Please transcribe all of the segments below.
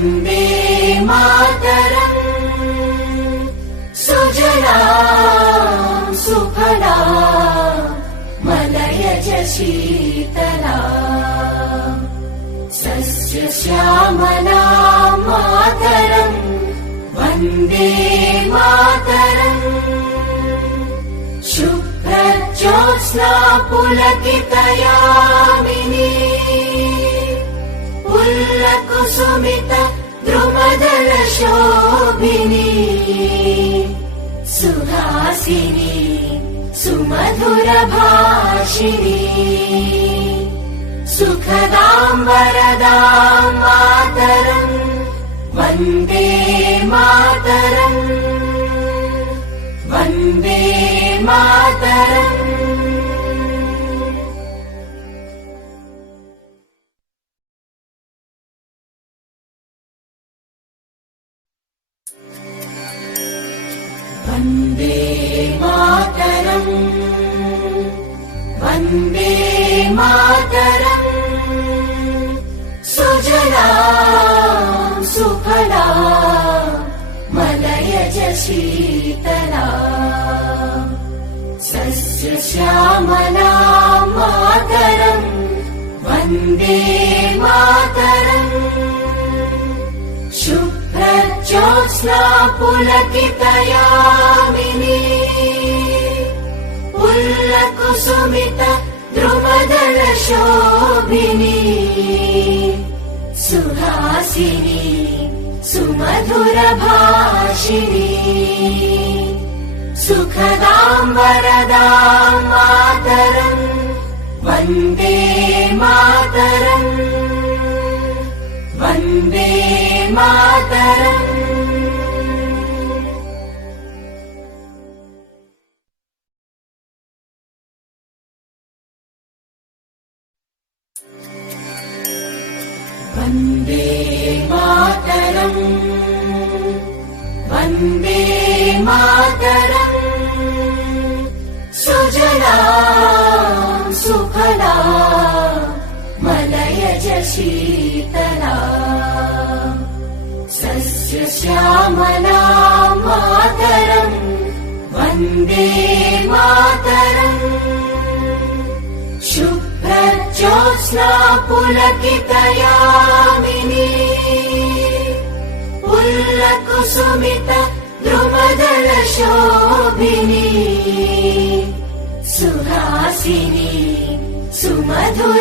वन्दे मातरम्। सुजलां सुफलां मलयज शीतलां सस्यश्यामलां मातरम् वन्दे मातरम्। शुभ्रज्योत्स्ना पुलकितयामिनी पुल्लकुसुमित द्रुमदलशोभिनी सुहासिनी सुमधुरभाषिणी सुखदां वरदां मातरम् वन्दे मातरम्। वन्दे मातरम्। वन्दे मातरम्। वन्दे मातरम्। सुजलां सुफलां मलयज शीतलां सस्यश्यामलां मातरम् वन्दे मातरम्। शुभ्रज्योत्स्ना पुलकितयामिनी पुल्लकुसुमित द्रुमदलशोभिनी सुहासिनी सुमधुरभाषिणी सुखदां वरदां मातरम् वन्दे मातरम्। वन्दे मातरम्। वन्दे मातरम्। वन्दे मातरम्। सुजलां सुफलां मलयज शीतलां सस्यश्यामलां मातरम् वन्दे मातरम्। शुभ्रज्योत्स्ना पुलकितयामिनी पुल्लकुसुमित द्रुमदलशोभिनी सुहासिनी सुमधुरभाषिणी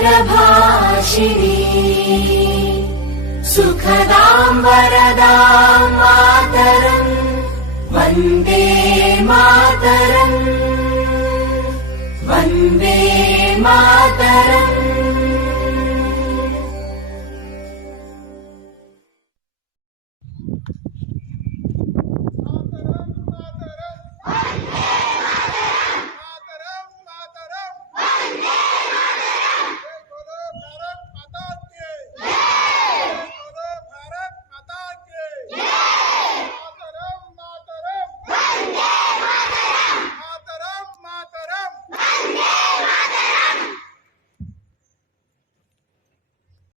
सुखदां वरदां मातरम् वन्दे मातरम्। वन्दे मातरम्।